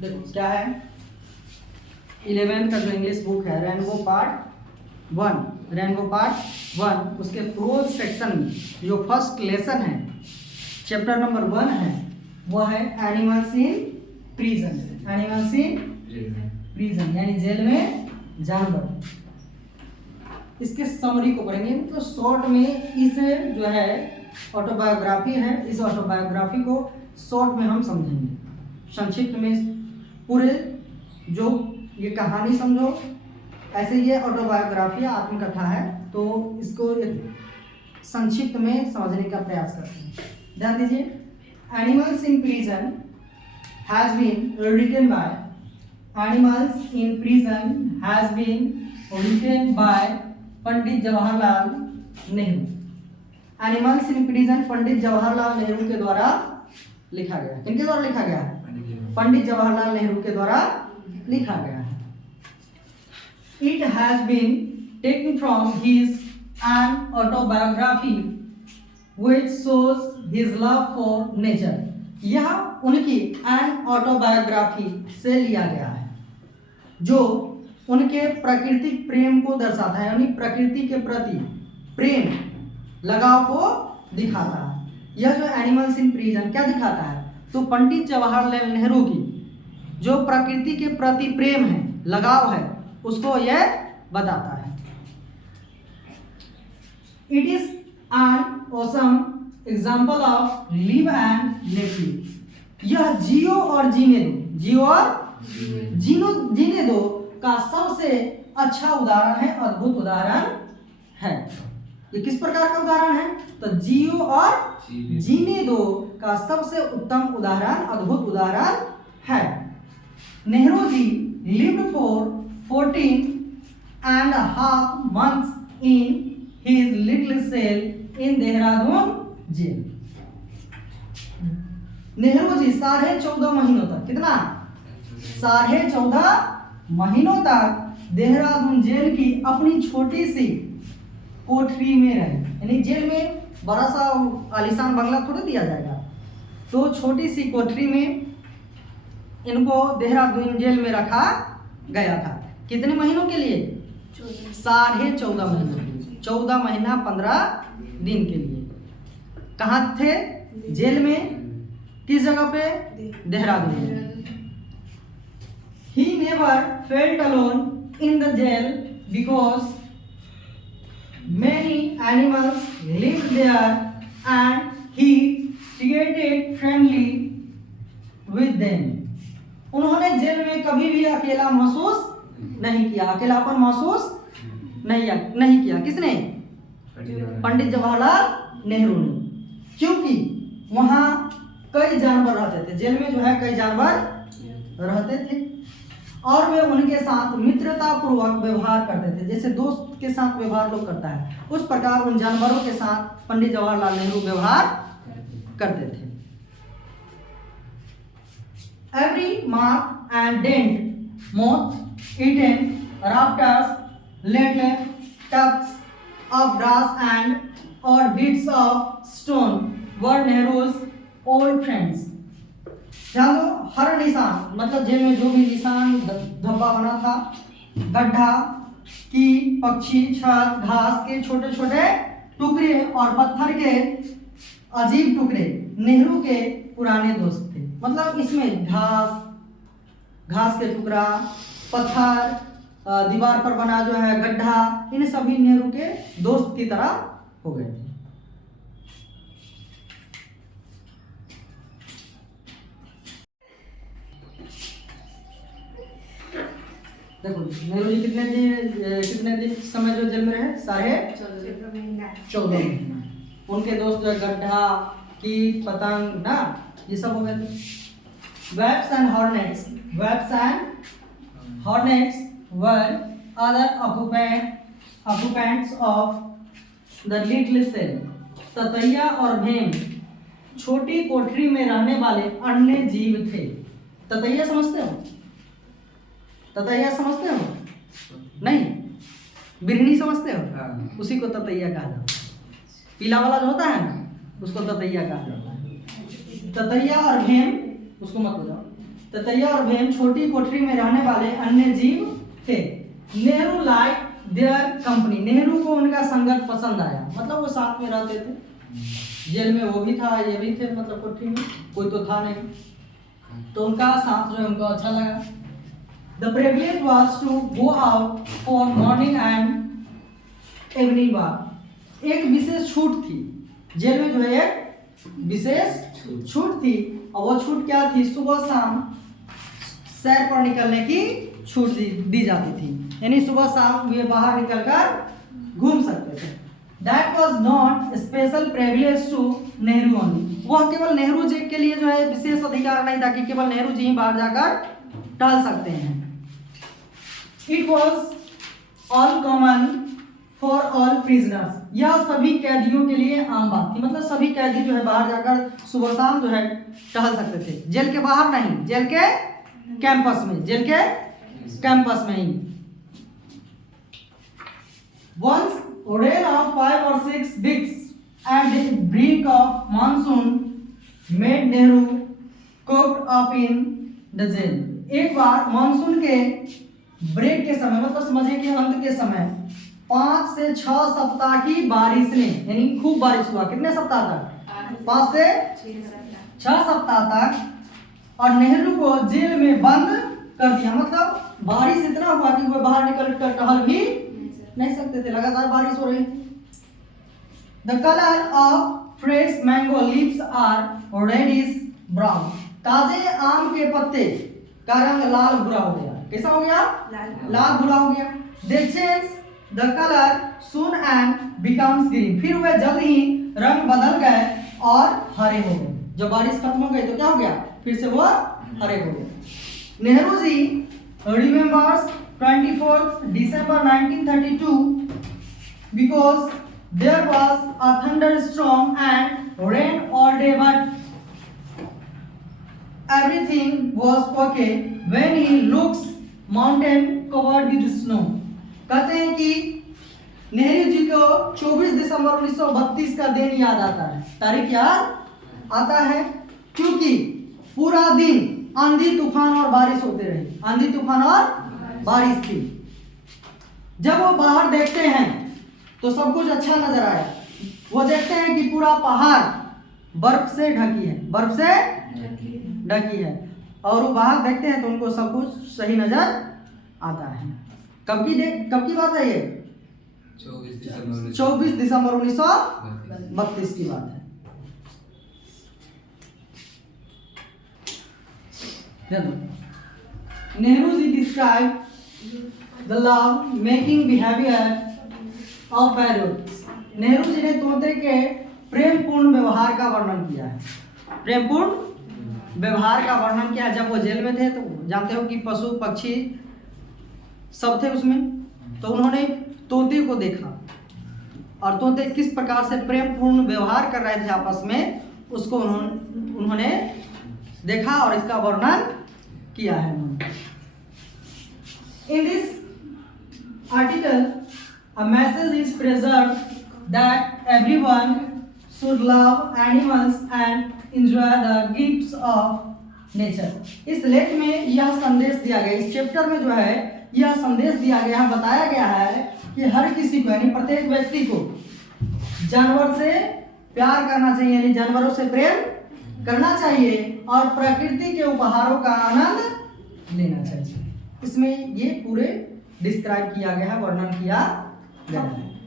देखो क्या है, 11th का जो इंग्लिश बुक है रेनबो पार्ट 1, रेनबो पार्ट 1 उसके प्रोज सेक्शन में जो फर्स्ट लेसन है, चैप्टर नंबर 1 है, वो है animals in prison. Animals in prison यानी जेल में जानवर। इसके समरी को पढ़ेंगे, तो शॉर्ट में इस जो है ऑटोबायोग्राफी है, इस ऑटोबायोग्राफी को शॉर्ट में हम समझेंगे, संक्षिप्त में पूरे जो ये कहानी समझो। ऐसे ये ऑटोबायोग्राफी आत्मकथा है, तो इसको संक्षिप्त में समझने का प्रयास करते हैं। ध्यान दीजिए, animals in prison has been written by, animals in prison has been written by Pandit Jawaharlal Nehru. Animals in prison Pandit Jawaharlal Nehru के द्वारा लिखा गया। किनके द्वारा लिखा गया है? पंडित जवाहरलाल नेहरू के द्वारा लिखा गया है। It has been taken from his an autobiography which shows his love for nature। यह उनकी an autobiography से लिया गया है, जो उनके प्राकृतिक प्रेम को दर्शाता है, यानी प्रकृति के प्रति प्रेम लगाव को दिखाता है। यह जो एनिमल्स इन प्रिजन क्या दिखाता है? तो पंडित जवाहरलाल नेहरू की जो प्रकृति के प्रति प्रेम है, लगाव है, उसको यह बताता है। It is an awesome example of live and let live. यह जियो और जीने दो, जियो और जीने दो का सबसे अच्छा उदाहरण है, अद्भुत उदाहरण है। ये किस प्रकार का उदाहरण है? तो जियो और जीने दो का सबसे उत्तम उदाहरण, अद्भुत उदाहरण है। Nehru ji lived for 14.5 months in his little cell in Dehradun jail. Nehru ji 14.5 महीनों तक, कितना? 14.5 महीनों तक देहरादून जेल की अपनी छोटी सी कोठरी में रहे। यानी जेल में बड़ा सा आलीशान बंगला थोड़ा दिया जाएगा, तो छोटी सी कोठरी में इनको देहरादून जेल में रखा गया था। कितने महीनों के लिए? 14.5 महीनों के लिए, 14 महीना 15 दिन के लिए। कहाँ थे? जेल में। किस जगह पे? Dehradun. He never felt alone in the jail because many animals lived there and he created friendly with them। उन्होंने जेल में कभी भी अकेला महसूस नहीं किया, अकेलापन महसूस नहीं किया। किसने? पंडित जवाहरलाल नेहरू ने। क्योंकि वहाँ कई जानवर रहते थे, जेल में जो है कई जानवर रहते थे, और वे उनके साथ मित्रता पूर्वक व्यवहार करते थे, जैसे दोस्त के साथ व्यवहार लोग करता है, उस प्रकार उन जानवरों के साथ पंडित जवाहरलाल नेहरू व्यवहार करते थे। Every mark and dent, moth eaten rafters, little tufts of grass and odd bits of stone were Nehru's old friends। ध्यान दो, हर निशान, मतलब जेल में जो भी निशान धब्बा बना था, गड्ढा, कीट, पक्षी, छत, घास के छोटे छोटे टुकड़े और पत्थर के अजीब टुकड़े नेहरू के पुराने दोस्त थे। मतलब इसमें घास के टुकड़ा, पत्थर, दीवार पर बना जो है गड्ढा, इन सभी नेहरू के दोस्त की तरह हो गए थे। देखो नेहरू जी कितने दिन समय जो जेल में रहे? 14.5 महीना। उनके दोस्त जो गड्ढा, कीट, पतंग ना, ये सब हो गए थे। Wasps and hornets were other occupants of the little cell। ततैया और भेम छोटी कोठरी में रहने वाले अन्य जीव थे। ततैया समझते हो? ततैया समझते हो? नहीं, बिरहनी समझते हो? उसी को ततैया कहा जाता है। पीला वाला जो होता है ना, उसको ततैया कहा जाता है। ततैया और भेम उसको मत बताओ। ततैया और भेम छोटी कोठरी में रहने वाले अन्य जीव थे। Nehru like their company, Nehru को उनका संगत पसंद आया, मतलब वो साथ में रहते थे। जेल में वो भी था, ये भी थे, मतलब कोठरी में कोई तो था नहीं, तो उनका साथ जो है उनको अच्छा लगा। The privilege was to go out for morning and evening walk। एक विशेष छूट थी, जेल में जो है एक विशेष छूट थी, और वो छूट क्या थी? सुबह शाम सैर पर निकलने की छूट दी जाती थी, यानी सुबह शाम वे बाहर निकलकर घूम सकते थे। That was not special privilege to Nehru only। वह केवल नेहरू जी के लिए जो है विशेष अधिकार नहीं था कि केवल नेहरू जी ही बाहर जाकर टहल सकते हैं। It was all common for all prisoners। यह सभी कैदियों के लिए आम बात थी, मतलब सभी कैदी जो है बाहर जाकर सुबह शाम जो है टहल सकते थे। जेल के बाहर नहीं, जेल के कैंपस में, जेल के कैंपस में ही। Once a rain of 5 or 6 weeks at the brink of monsoon made Nehru cooped up in the jail। एक बार मानसून के ब्रेक के समय, मतलब समझिए कि अंत के समय 5 से 6 सप्ताह की बारिश ने, यानी खूब बारिश हुआ, कितने सप्ताह तक? 5 से 6 सप्ताह तक, और नेहरू को जेल में बंद कर दिया। मतलब बारिश इतना हुआ कि वो बाहर निकल कर टहल भी नहीं सकते थे, लगातार बारिश हो रही थी। The color of fresh mango leaves are reddish brown। ताजे आम के पत्ते का रंग लाल भूरा हो गया। कैसा हो गया? लाल भूरा हो गया। They change the color soon and becomes green। फिर वे जल्द ही रंग बदल गए और हरे हो गए। जब बारिश खत्म हो गई तो क्या हो गया? फिर से वो हरे हो गए। Nehru ji remembers 24th December 1932 because there was a thunderstorm and rain all day, but everything was okay when he looks mountain covered with snow। कहते हैं कि नेहरू जी को 24 दिसंबर 1932 का दिन याद आता है, तारीख याद आता है, क्योंकि पूरा दिन आंधी तूफान और बारिश होते रही, आंधी तूफान और बारिश थी। जब वो बाहर देखते हैं तो सब कुछ अच्छा नजर आया। वो देखते हैं कि पूरा पहाड़ बर्फ से ढकी है, बर्फ से ढकी है, और वो बाहर देखते हैं तो उनको सब कुछ सही नजर आता है। कब की बात है ये? 24 दिसंबर 1932 की बात है। Nehru ji describe the love making behaviour of parrots. Nehru ji ने तोते के प्रेमपूर्ण व्यवहार का वर्णन किया है, प्रेमपूर्ण व्यवहार का वर्णन किया है। जब वो जेल में थे तो जानते हो कि पशु पक्षी सब थे उसमें, तो उन्होंने तोते को देखा और तोते किस प्रकार से प्रेमपूर्ण व्यवहार कर रहे थे आपस में, उसको उन्होंने देखा और इसका वर्णन किया है। In this article, a message is preserved that everyone should love animals and enjoy the gifts of nature। इस लेख में यह संदेश दिया गया, इस चैप्टर में जो है यह संदेश दिया गया है, बताया गया है कि हर किसी को, यानी प्रत्येक व्यक्ति को जानवर से प्यार करना चाहिए, यानी जानवरों से प्रेम करना चाहिए और प्रकृति के उपहारों का आनंद लेना चाहिए। इसमें ये पूरे डिस्क्राइब किया गया है, वर्णन किया गया है।